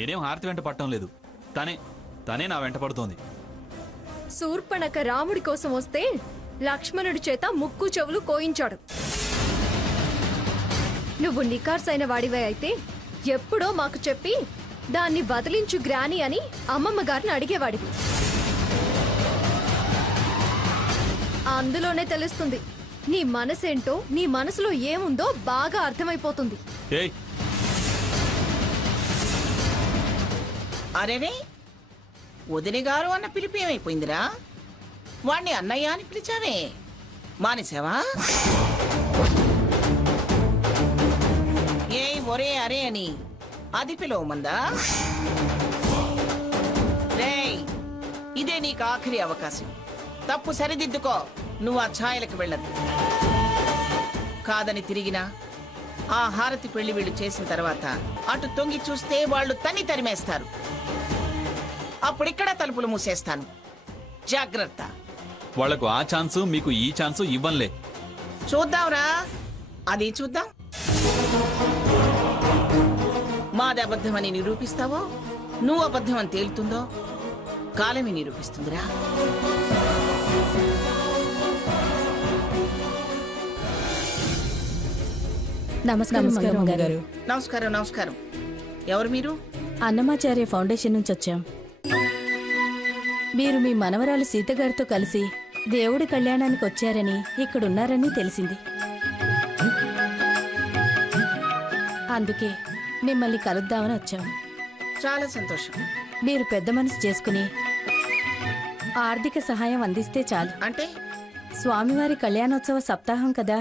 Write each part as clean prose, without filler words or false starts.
నేనేం హారతి వెంట పట్టడం లేదు, తనే తనే నా వెంట పడుతోంది. శూర్పణఖ రాముడి కోసం వస్తే లక్ష్మణుడి చేత ముక్కు చెవులు కోయించాడు. నువ్వు నికార్సైన వాడివే అయితే ఎప్పుడో మాకు చెప్పి దాన్ని వదిలించు గ్రాని అని అమ్మమ్మ గారిని అడిగేవాడివి. అందులోనే తెలుస్తుంది నీ మనసేంటో, నీ మనసులో ఏముందో బాగా అర్థమైపోతుంది. అరేరే, వదిని గారు అన్న పిలిపి ఏమైపోయిందిరా? వాణ్ణి అన్నయ్య అని పిలిచావే, మానేసావా? ఏ ఒరే అరే అని అది పిలవమందా? రేయ్, ఇదే నీకు ఆఖరి అవకాశం. తప్పు సరిదిద్దుకో. నువ్వు ఆ ఛాయలకు వెళ్ళద్దు. కాదని తిరిగినా ఆ హారతి పెళ్లి వీళ్ళు చేసిన తర్వాత అటు తొంగి చూస్తే వాళ్ళు తరిమేస్తారు. అప్పుడిక్కడ తలుపులు మూసేస్తాను. జాగ్రత్త. వాళ్లకు ఆ ఛాన్సు, మీకు ఈ ఛాన్సు ఇవ్వనులే. చూద్దాంరా, అది చూద్దాం. మాది అబద్ధమని నిరూపిస్తావో, నువ్వు అబద్ధమని తేలుతుందో కాలమే నిరూపిస్తుందిరా. నమస్కారం గారు. నమస్కారం. నమస్కారం. ఎవరు మీరు? అన్నమాచార్య ఫౌండేషన్ నుంచి వచ్చాం. మీరు మీ మనవరాలు సీతగారితో కలిసి దేవుడి కళ్యాణానికి వచ్చారని, ఇక్కడున్నారని తెలిసింది. అందుకే మిమ్మల్ని కలుద్దామని వచ్చాం. చాలా సంతోషం. మీరు పెద్ద మనసు చేసుకుని ఆర్థిక సహాయం అందిస్తే చాలు. అంటే స్వామివారి కళ్యాణోత్సవ సప్తాహం కదా,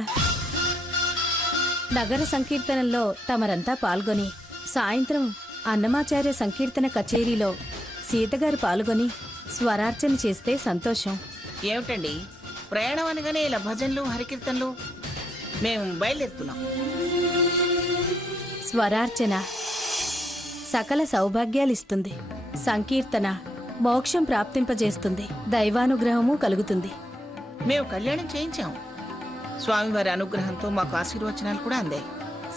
నగర సంకీర్తనల్లో తమరంతా పాల్గొని సాయంత్రం అన్నమాచార్య సంకీర్తన కచేరీలో సీతగారు పాల్గొని స్వరార్చన చేస్తే సంతోషం. ఏమిటండి ప్రయాణం అనగానే ఇలా భజనలు హరికీర్తనలు? మేము బయలుదేరుతున్నాం. స్వరార్చన సకల సౌభాగ్యాలిస్తుంది, సంకీర్తన మోక్షం ప్రాప్తింపజేస్తుంది, దైవానుగ్రహము కలుగుతుంది. మేము కళ్యాణం చేయించాం. స్వామివారి అనుగ్రహంతో మాకు ఆశీర్వచనాలు కూడా అందాయి.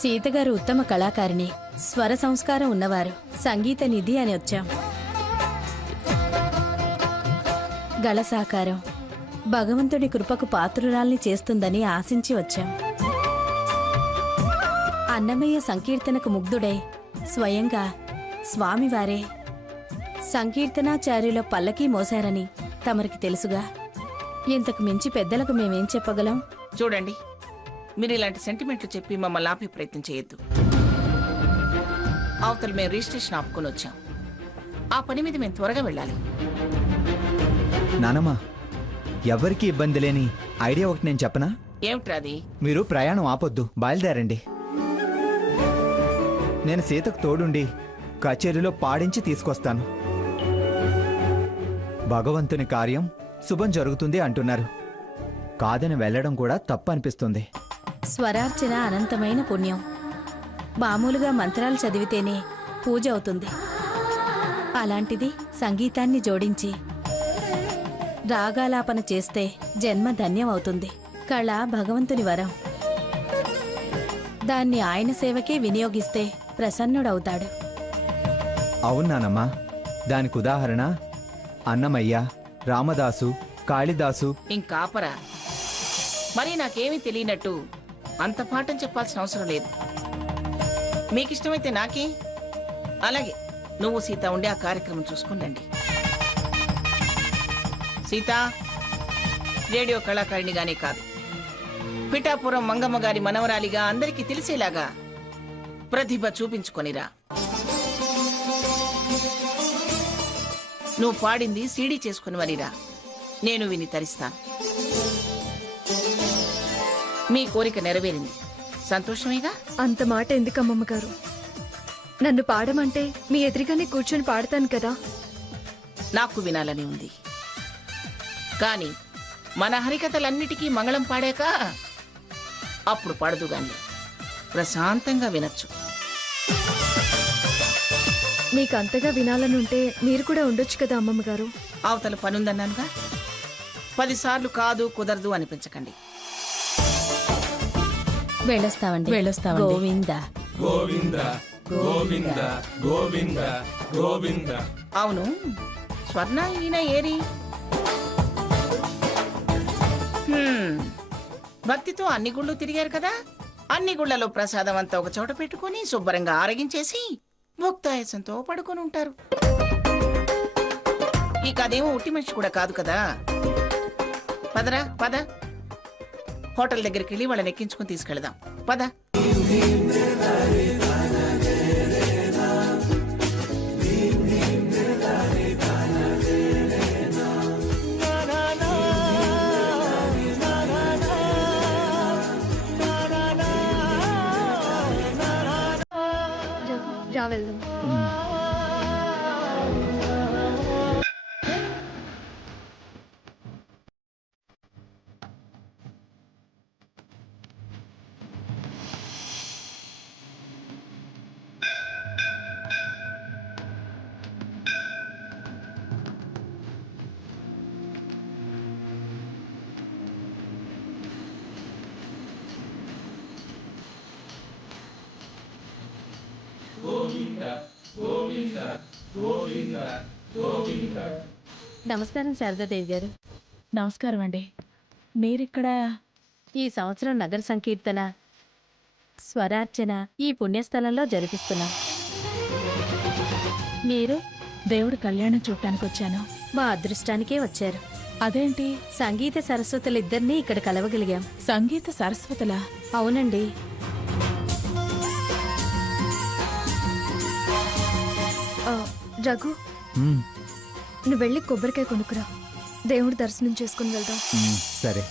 సీతగారు ఉత్తమ కళాకారిణి, స్వర సంస్కారం ఉన్నవారు, సంగీత నిధి అని వచ్చాం. గళ సాకారం భగవంతుడి కృపకు పాత్రురాల్ని చేస్తుందని ఆశించి వచ్చాం. అన్నమయ్య సంకీర్తనకు ముగ్ధుడై స్వయంగా స్వామివారే సంకీర్తనాచార్యుల పల్లకీ మోశారని తమరికి తెలుసుగా. ఇంతకు మించి పెద్దలకు మేమేం చెప్పగలం? చూడండి, మీరు ఇలాంటి సెంటిమెంట్లు చెప్పి మమ్మల్ని ఆపే ప్రయత్నం చేయొద్దు. అవతల మేము రిజిస్ట్రేషన్ ఆపుకొని వచ్చాం. ఆ పని మీద మేము త్వరగా వెళ్ళాలి. నానమ్మా, ఎవరికి ఇబ్బంది లేని ఐడియా ఒకటి నేను చెప్పనా? ఏమిట్రా అది? మీరు ప్రయాణం ఆపొద్దు, బయలుదేరండి. నేను సీతకు తోడుండి కచేరీలో పాడించి తీసుకొస్తాను. భగవంతుని కార్యం శుభం జరుగుతుంది అంటున్నారు. కాదని వెళ్ళడం కూడా తప్పు అనిపిస్తుంది. స్వరార్చన అనంతమైన పుణ్యం. మామూలుగా మంత్రాలు చదివితేనే పూజ అవుతుంది. అలాంటిది సంగీతాన్ని జోడించి రాగాలాపన చేస్తే జన్మ ధన్యం అవుతుంది. కళ భగవంతుని వరం. దాన్ని ఆయన సేవకే వినియోగిస్తే ప్రసన్నుడవుతాడు. అవునానమ్మా, దానికి ఉదాహరణ అన్నమయ్య, రామదాసు, కాళిదాసు. ఇంకాపరా, మరి నాకేమీ తెలియనట్టు అంత పాఠం చెప్పాల్సిన అవసరం లేదు. మీకిష్టమైతే నాకే. అలాగే నువ్వు సీత ఉండి ఆ కార్యక్రమం చూసుకుండండి. సీత రేడియో కళాకారిణిగానే కాదు, పిఠాపురం మంగమ్మ గారి మనవరాలిగా అందరికీ తెలిసేలాగా ప్రతిభ చూపించుకొనిరా. నువ్వు పాడింది సీడీ చేసుకుని వనిరా, నేను విని తరిస్తాను. మీ కోరిక నెరవేరింది, సంతోషమేగా? అంత మాట ఎందుకమ్మమ్మ గారు? నన్ను పాడమంటే మీ ఎదురుగానే కూర్చొని పాడతాను కదా. నాకు వినాలని ఉంది, కానీ మన హరికథలన్నిటికీ మంగళం పాడాక అప్పుడు పాడదుగాని ప్రశాంతంగా వినొచ్చు. మీకు అంతగా వినాలని ఉంటే మీరు కూడా ఉండొచ్చు కదా అమ్మమ్మ గారు. అవతల పనుందన్నానుగా, 10 సార్లు కాదు కుదరదు అనిపించకండి. వెళ్ళొస్తామండి. గోవింద గోవింద అవును, స్వర్ణ ఈయన ఏరి? భక్తితో అన్ని గుళ్ళు తిరిగారు కదా, అన్ని గుళ్ళలో ప్రసాదం అంతా ఒక చోట పెట్టుకుని శుభ్రంగా ఆరగించేసి భక్తాయసంతో పడుకొని ఉంటారు. ఇక అదేమో ఉట్టి మనిషి కూడా కాదు కదా. పదరా పద, హోటల్ దగ్గరికి వెళ్ళి వాళ్ళని ఎక్కించుకుని తీసుకెళ్దాం. పద. రా వెళ్దాం. నమస్కారం శారదాదేవి గారు. నమస్కారం అండి. మీరిక్కడ? ఈ సంవత్సరం నగర సంకీర్తన, స్వరార్చన ఈ పుణ్యస్థలంలో జరిపిస్తున్నాం. మీరు? దేవుడి కళ్యాణం చూడటానికి వచ్చాను. మా అదృష్టానికే వచ్చారు. అదేంటి? సంగీత సరస్వతులిద్దరినీ ఇక్కడ కలవగలిగాం. సంగీత సరస్వతులా? అవునండి. రఘు, మ్మ్, నువ్వు వెళ్ళి కొబ్బరికాయ కొనుక్కురా, దేవుడి దర్శనం చేసుకుని వెళ్దాం. సరే.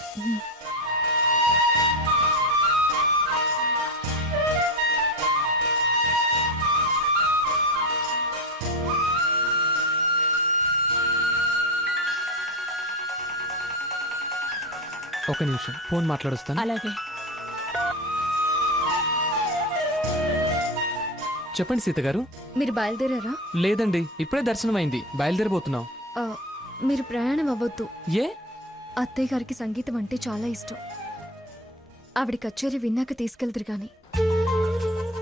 ఒక నిమిషం ఫోన్ మాట్లాడొస్తాను. అలాగే. చెప్పండి సీత గారు. మీరు బయలుదేరారా? లేదండి, ఇప్పుడే దర్శనం అయింది, బయలుదేరబోతున్నాం. ఆ, మీరు ప్రయాణం అవ్వద్దు. ఏ? అత్తయ్య గారికి సంగీతం అంటే చాలా ఇష్టం. ఆవిడ కచేరీ విన్నాక తీసుకెళ్తారు కానీ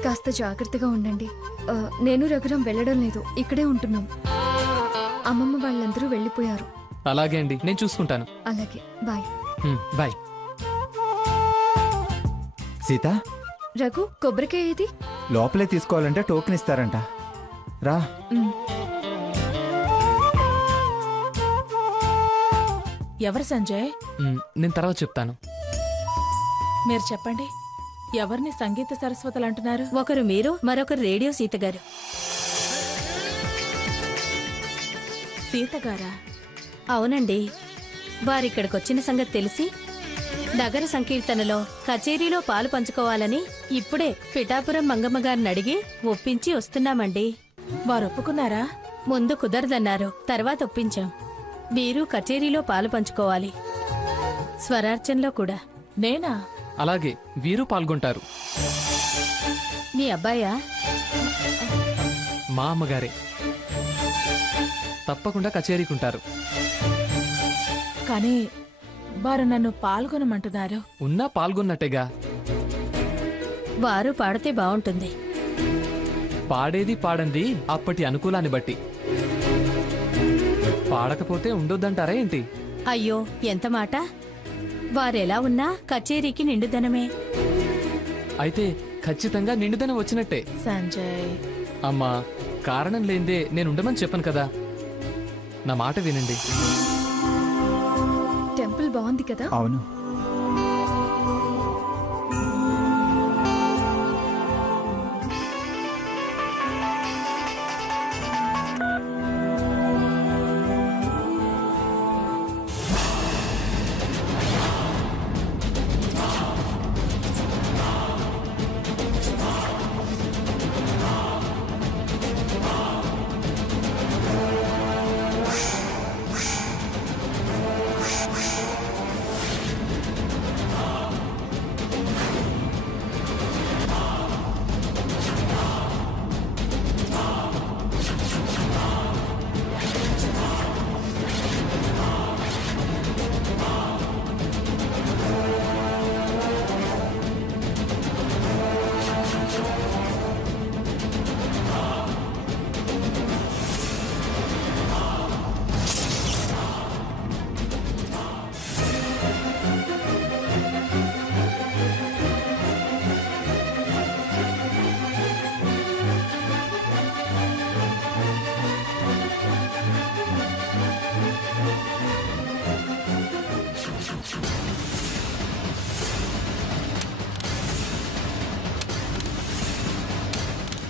కాస్త జాగ్రత్తగా ఉండండి. నేను రఘురాం వెళ్ళడం లేదు, ఇక్కడే ఉంటున్నాం. అమ్మమ్మ వాళ్ళందరూ వెళ్ళిపోయారు. అలాగే అండి, నేను చూసుకుంటాను. అలాగే, బాయ్. బాయ్. సీత, రఘు, కొబ్బరికాయ ఏది? లోపలే తీసుకోవాలంటే టోకెన్ ఇస్తారంట. రా. ఎవరు సంజయ్? నేను తర్వాత చెప్తాను. మీరు చెప్పండి, ఎవరిని సంగీత సరస్వతులు అంటున్నారు? ఒకరు మీరు, మరొకరు రేడియో సీత గారు. సీత గారా? అవునండి. వారిక్కడికొచ్చిన సంగతి తెలిసి నగర సంకీర్తనలో కచేరీలో పాలు పంచుకోవాలని ఇప్పుడే పిఠాపురం మంగమ్మ గారిని అడిగి ఒప్పించి వస్తున్నామండి. వారు ఒప్పుకున్నారా? ముందు కుదరదన్నారు, తర్వాత ఒప్పించాం. మీరు కచేరీలో పాలు పంచుకోవాలి, స్వరార్చనలో కూడా. నేనా? అలాగే, వీరు పాల్గొంటారు. మీ అబ్బాయా? మా అమ్మగారే. తప్పకుండా కచేరీకుంటారు. కానీ వారు నన్ను పాల్గొనమంటున్నారు. ఉన్నా పాల్గొన్నట్టేగా. వారు పాడితే బావుంటుంది. పాడేది పాడంది అప్పటి అనుకూలాన్ని బట్టి. పాడకపోతే ఉండొద్దంటారా ఏంటి? అయ్యో, ఎంత మాట! వారెలా ఉన్నా కచేరీకి నిండుదనమే. అయితే ఖచ్చితంగా నిండుదనం వచ్చినట్టే. సంజయ్, అమ్మా, కారణం లేందే నేనుండమని చెప్పను కదా. నా మాట వినండి. టెంపుల్ బాగుంది కదా? అవును.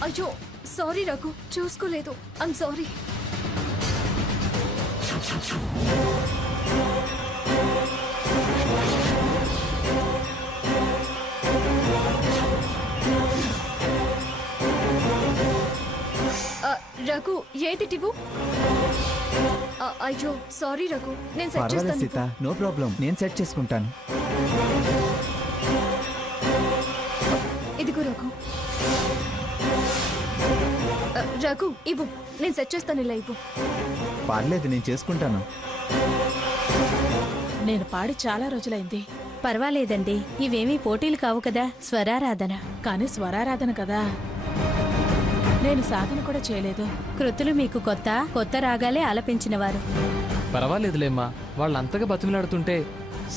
అయ్యో సారీ రఘు, చూసుకోలేదు. I'm sorry. రఘు ఏది టివు? అయ్యో సారీ రఘు, నేను సెట్ పర్వాలేదు చేస్తాను. సీత, నో ప్రాబ్లం, నేను సెట్ చేసుకుంటాను. ఇదిగో రఘు. రఘు ఇవ్వు, నేను సెట్ చేస్తాను. ఇలా ఇవ్వు. పర్లేదు, నేను చేసుకుంటాను. నేను పాడి చాలా రోజులైంది. పర్వాలేదండి, ఇవేమీ పోటీలు కావు కదా, స్వరారాధన. కానీ స్వరారాధన కదా, నేను సాధన కూడా చేయలేదు. కృతులు మీకు కొత్త కొత్త రాగాలే ఆలపించినవారు. పర్వాలేదులేమ్మా, వాళ్ళంతగా బతిమలాడుతుంటే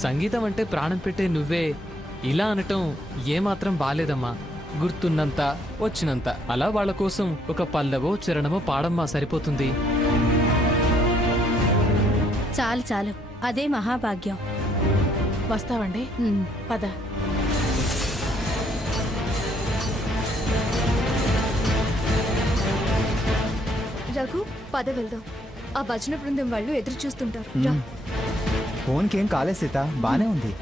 సంగీతం అంటే ప్రాణం పెట్టే నువ్వే ఇలా అనటం ఏమాత్రం బాలేదమ్మా. గుర్తున్నంత వచ్చినంత అలా వాళ్ళ కోసం ఒక పల్లవో చరణమో పాడమ్మా, సరిపోతుంది. చాలు చాలు, అదే మహాభాగ్యం. వస్తావండి, ఉమ్. పద. రఘు పద వెళ్దాం. ఆ భజన బృందం వాళ్ళు ఎదురు చూస్తుంటారు. రా. ఫోన్కి ఏం కాలేదు సీత, బానే ఉంది.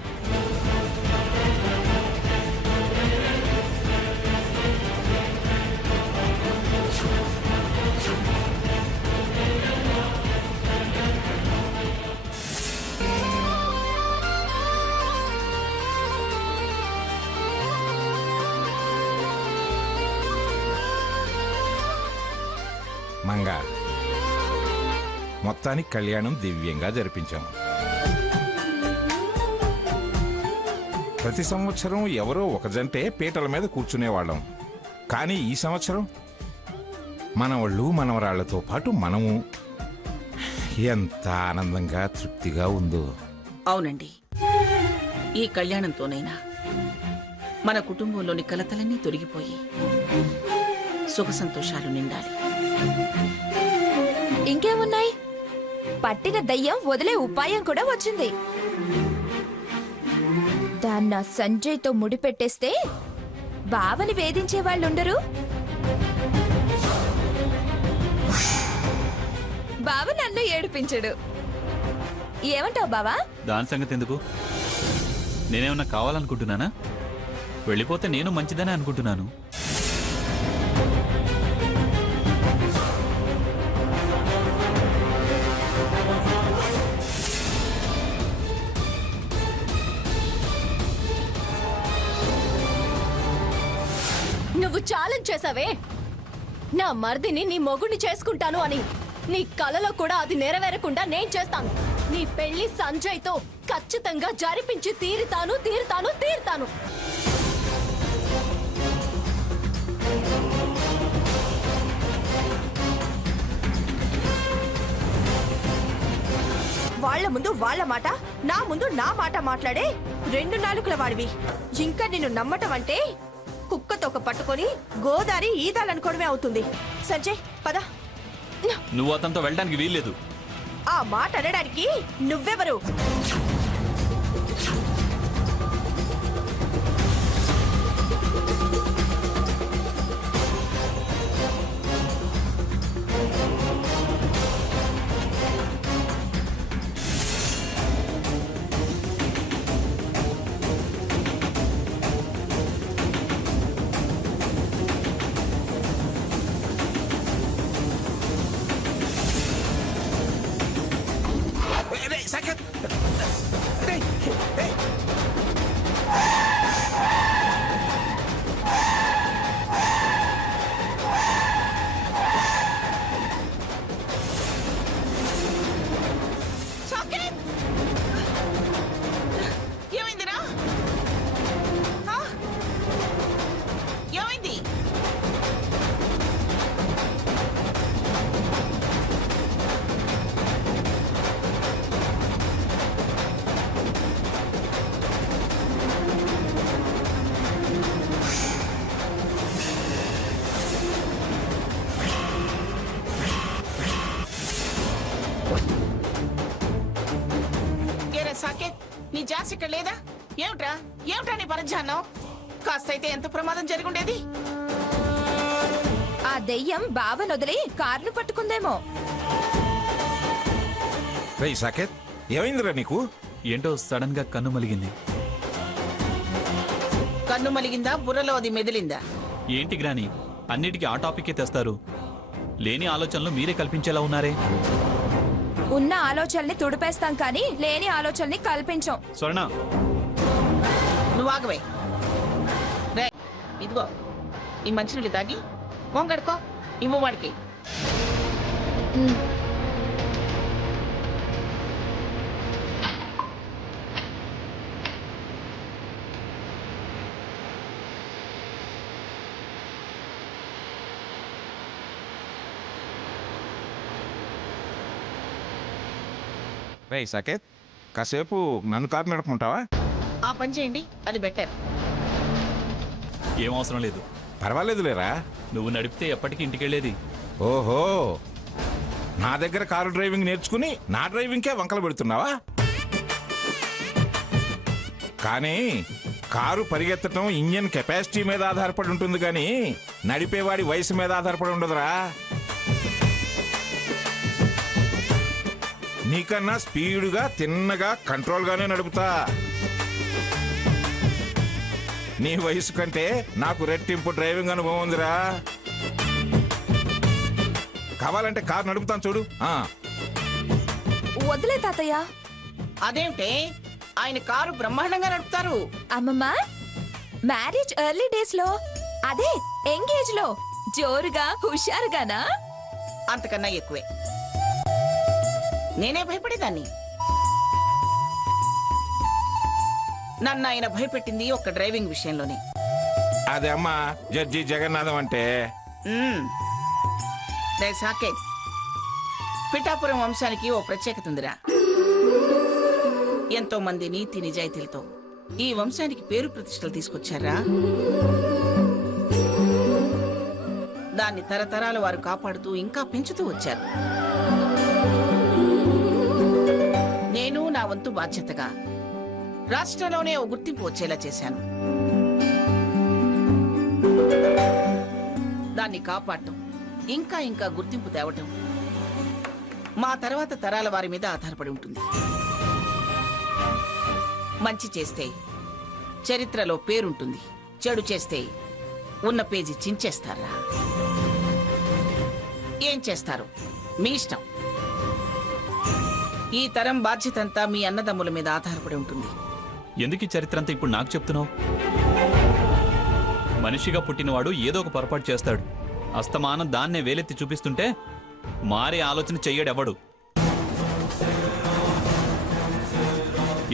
మంగా, మొత్తానికి కళ్యాణం దివ్యంగా జరిపించాం. ప్రతి సంవత్సరం ఎవరో ఒక జంటే పీటల మీద కూర్చునేవాళ్ళం. కానీ ఈ సంవత్సరం మనవాళ్ళు మనవరాళ్లతో పాటు మనము. ఎంత ఆనందంగా తృప్తిగా ఉందో. అవునండి, ఈ కళ్యాణంతోనైనా మన కుటుంబంలోని కలతలన్నీ తొలగిపోయి సుఖ సంతోషాలు నిండాలి. ఇంకేమున్నాయి, పట్టిన దయ్యం వదిలే ఉపాయం కూడా వచ్చింది. దాన్న సంజయ్తో ముడిపెట్టేస్తే బావని వేధించే వాళ్ళుండరు. బావ నన్ను ఏడిపించడు. ఏమంటావు బావా? దాని సంగతి ఎందుకు? నేనేమన్నా కావాలనుకుంటున్నానా? వెళ్ళిపోతే నేను మంచిదనే అనుకుంటున్నాను. నువ్వు ఛాలెంజ్ చేసావే నా మర్దిని నీ మొగుడిని చేసుకుంటాను అని. నీ కలలో కూడా అది నెరవేరకుండా నేను చేస్తాను. నీ పెళ్లి సంజయ్తో ఖచ్చితంగా జరిపించి తీరుతాను తీరుతాను తీరుతాను. వాళ్ళ ముందు వాళ్ళ మాట, నా ముందు నా మాట మాట్లాడే 2 నాలుకల వాడివి. ఇంకా నిన్ను నమ్మటం అంటే కుక్కతోక పట్టుకొని గోదారి ఈదాలనుకోవడమే అవుతుంది. సంజయ్ పద. నువ్వు అతనితో వెళ్ళడానికి వీల్లేదు. ఆ మాట అనడానికి నువ్వెవరు? ఏమైందిరా? ఏమైంది? సాకేత్, నీ జాస్ ఇక్కడ లేదా? ఏమిట్రా ఏమిట్రా నీ పరధ్యానం? కాస్త అయితే ఎంత ప్రమాదం జరిగుండేది. ఆ దెయ్యం బావనొదిలి కార్ను పట్టుకుందేమో. రేయ్ సాకేత్, ఏమైందిరా నీకు? ఏంటో సడన్ గా కన్ను మలిగింది. కన్ను మలిగిందా, బుర్రలో అది మెదిలిందా? ఏంటి గ్రాని, అన్నిటికీ ఆ టాపికే తెస్తారు. లేని ఆలోచనలు మీరే కల్పించేలా ఉన్నారే. ఉన్న ఆలోచనల్ని తుడిపేస్తాం కానీ లేని ఆలోచనల్ని కల్పించాం. స్వర్ణ, నువ్వు ఆగవే. రే, ఇదిగో ఈ మంచినీళ్ళు తాగి కొంగడుకో, ఇవ్వు వాడికి. రేయ్ సాకేత్, కాసేపు నన్ను కారు నడుపుకుంటావా? ఆ పని చేయండి, అది బెటర్. ఏం అవసరం లేదు. పర్వాలేదులేరా. నువ్వు నడిపితే ఎప్పటికీ ఇంటికెళ్ళేది. ఓహో, నా దగ్గర కారు డ్రైవింగ్ నేర్చుకుని నా డ్రైవింగ్కే వంకలు పెడుతున్నావా? కానీ కారు పరిగెత్తటం ఇంజన్ కెపాసిటీ మీద ఆధారపడి ఉంటుంది కానీ నడిపేవాడి వయసు మీద ఆధారపడి ఉండదురా. నీకన్నా స్పీడుగా తిన్నగా కంట్రోల్గానే నడుపుతా. నీ వయసు కంటే నాకు రెట్టింపు డ్రైవింగ్ అనుభవం ఉందిరా. కావాలంటే కారు నడుపుతాను చూడు. వదిలే తాతయ్య. అదేమిటే, ఆయన కారు బ్రహ్మాండంగా నడుపుతారు. అమ్మమ్మ, మ్యారేజ్ ఎర్లీ డేస్ లో, అదే ఎంగేజ్ లో జోరుగా హుషారుగానా? అంతకన్నా ఎక్కువే. నేనే భయపడేదాన్ని. నన్ను ఆయన భయపెట్టింది ఒక డ్రైవింగ్ విషయంలోనే. అదే అమ్మా జడ్జి జగన్నాథం అంటే. సాకేత్, పిఠాపురం వంశానికి ఓ ప్రత్యేకత ఉందిరా. ఎంతో మంది నీతి నిజాయితీలతో ఈ వంశానికి పేరు ప్రతిష్టలు తీసుకొచ్చారా. దాన్ని తరతరాల వారు కాపాడుతూ ఇంకా పెంచుతూ వచ్చారు. నేను నా వంతు బాధ్యతగా రాష్ట్రంలోనే ఓ గుర్తింపు వచ్చేలా చేశాను. దాన్ని కాపాడటం, ఇంకా ఇంకా గుర్తింపు తేవటం మా తర్వాత తరాల వారి మీద ఆధారపడి ఉంటుంది. మంచి చేస్తే చరిత్రలో పేరుంటుంది, చెడు చేస్తే ఉన్న పేజీ చించేస్తారా. ఏం చేస్తారు మీ ఇష్టం. ఈ తరం బాధ్యతంతా మీ అన్నదమ్ముల మీద ఆధారపడి ఉంటుంది. ఎందుకు ఈ చరిత్ర అంతా ఇప్పుడు నాకు చెప్తున్నావు? మనిషిగా పుట్టినవాడు ఏదో ఒక పొరపాటు చేస్తాడు. అస్తమానం దాన్నే వేలెత్తి చూపిస్తుంటే మారే ఆలోచన చెయ్యడెవడు.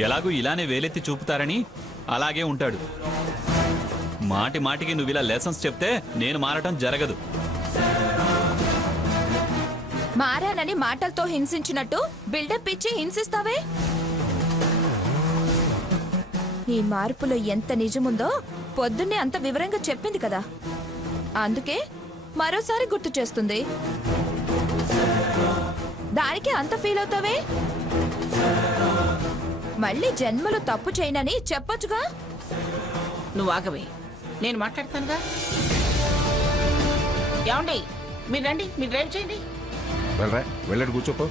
ఎలాగూ ఇలానే వేలెత్తి చూపుతారని అలాగే ఉంటాడు. మాటి మాటికి నువ్వు ఇలా లెసన్స్ చెప్తే నేను మారటం జరగదు. మారానని మాటలతో హింసించినట్టు బిల్డప్ ఇచ్చి హింసిస్తావే. ఈ మార్పులో ఎంత నిజముందో పొద్దున్నే అంత వివరంగా చెప్పింది కదా, అందుకే మరోసారి గుర్తు చేస్తుంది. దానికి అంత ఫీల్ అవుతావే. మళ్ళీ జన్మలో తప్పు చేయనని చెప్పొచ్చుగా. నువ్వు ఆగవే, నేను మాట్లాడతానుగా. ఏమండి, మీరు రండి, మీరు డ్రైవ్ చేయండి. వెళ్ళరా, వెళ్ళాడు కూర్చోపో.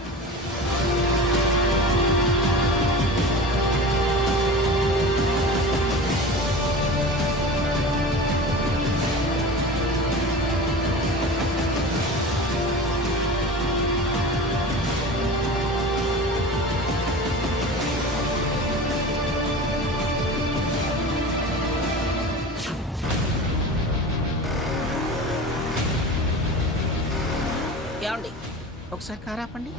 ఏమండి, ఒకసారి కారాపండి.